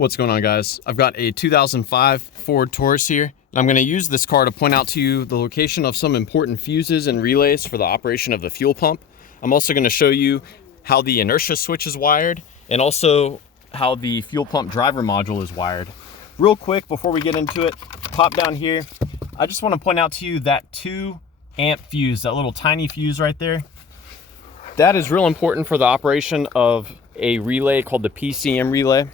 What's going on, guys? I've got a 2005 Ford Taurus here, and I'm going to use this car to point out to you the location of some important fuses and relays for the operation of the fuel pump. I'm also going to show you how the inertia switch is wired and also how the fuel pump driver module is wired. Real quick, before we get into it, pop down here. I just want to point out to you that 2 amp fuse, that little tiny fuse right there. That is real important for the operation of a relay called the PCM relay.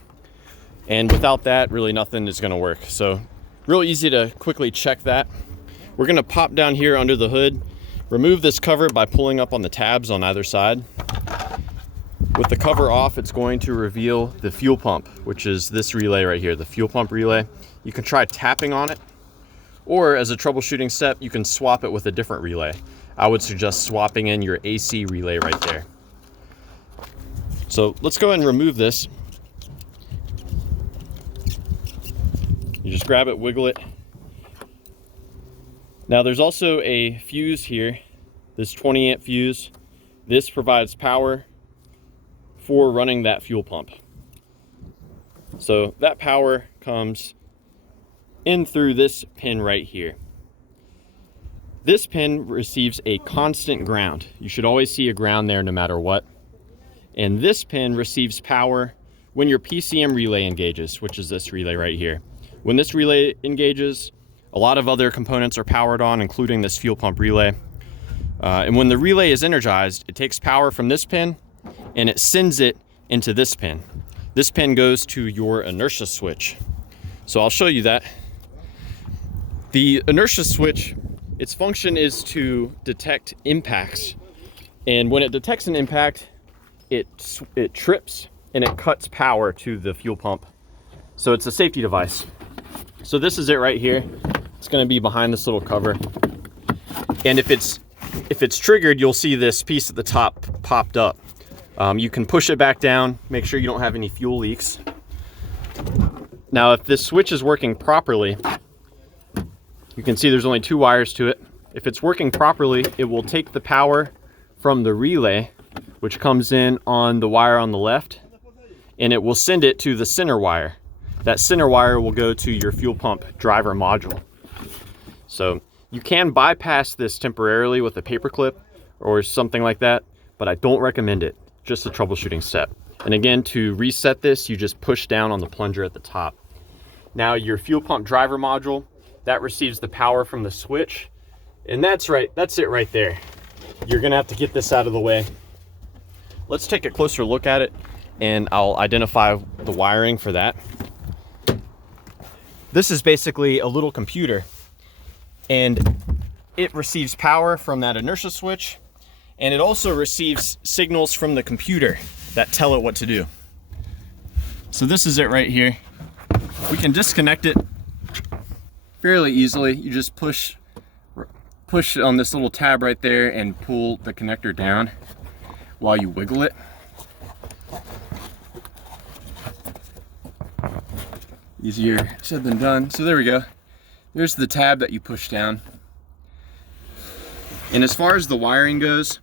And without that, really nothing is gonna work. So real easy to quickly check that. We're gonna pop down here under the hood, remove this cover by pulling up on the tabs on either side. With the cover off, it's going to reveal the fuel pump, which is this relay right here, the fuel pump relay. You can try tapping on it, or as a troubleshooting step, you can swap it with a different relay. I would suggest swapping in your AC relay right there. So let's go ahead and remove this. You just grab it, wiggle it. Now there's also a fuse here, this 20 amp fuse. This provides power for running that fuel pump. So that power comes in through this pin right here. This pin receives a constant ground. You should always see a ground there no matter what. And this pin receives power when your PCM relay engages, which is this relay right here. When this relay engages, a lot of other components are powered on, including this fuel pump relay. And when the relay is energized, it takes power from this pin and it sends it into this pin. This pin goes to your inertia switch. So I'll show you that. The inertia switch, its function is to detect impacts. And when it detects an impact, it trips and it cuts power to the fuel pump. So it's a safety device. So this is it right here. It's going to be behind this little cover. And if it's triggered, you'll see this piece at the top popped up. You can push it back down, make sure you don't have any fuel leaks. Now, if this switch is working properly, you can see there's only 2 wires to it. If it's working properly, it will take the power from the relay, which comes in on the wire on the left, and it will send it to the center wire. That center wire will go to your fuel pump driver module. So you can bypass this temporarily with a paper clip or something like that, but I don't recommend it. Just a troubleshooting step. And again, to reset this, you just push down on the plunger at the top. Now your fuel pump driver module, that receives the power from the switch. And that's it right there. You're gonna have to get this out of the way. Let's take a closer look at it and I'll identify the wiring for that. This is basically a little computer and it receives power from that inertia switch, and it also receives signals from the computer that tell it what to do. So this is it right here. We can disconnect it fairly easily. You just push on this little tab right there and pull the connector down while you wiggle it. Easier said than done. So there we go. There's the tab that you push down. And as far as the wiring goes,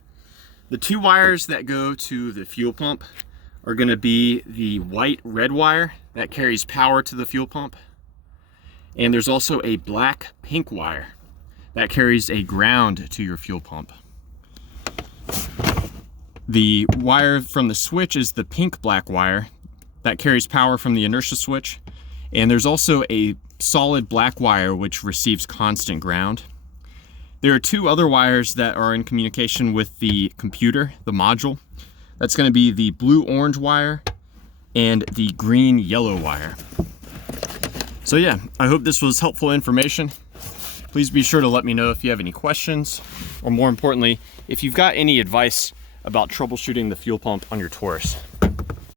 the 2 wires that go to the fuel pump are going to be the white red wire that carries power to the fuel pump. And there's also a black pink wire that carries a ground to your fuel pump. The wire from the switch is the pink black wire that carries power from the inertia switch. And there's also a solid black wire which receives constant ground. There are 2 other wires that are in communication with the computer, the module. That's going to be the blue-orange wire and the green-yellow wire. So yeah, I hope this was helpful information. Please be sure to let me know if you have any questions, or more importantly, if you've got any advice about troubleshooting the fuel pump on your Taurus.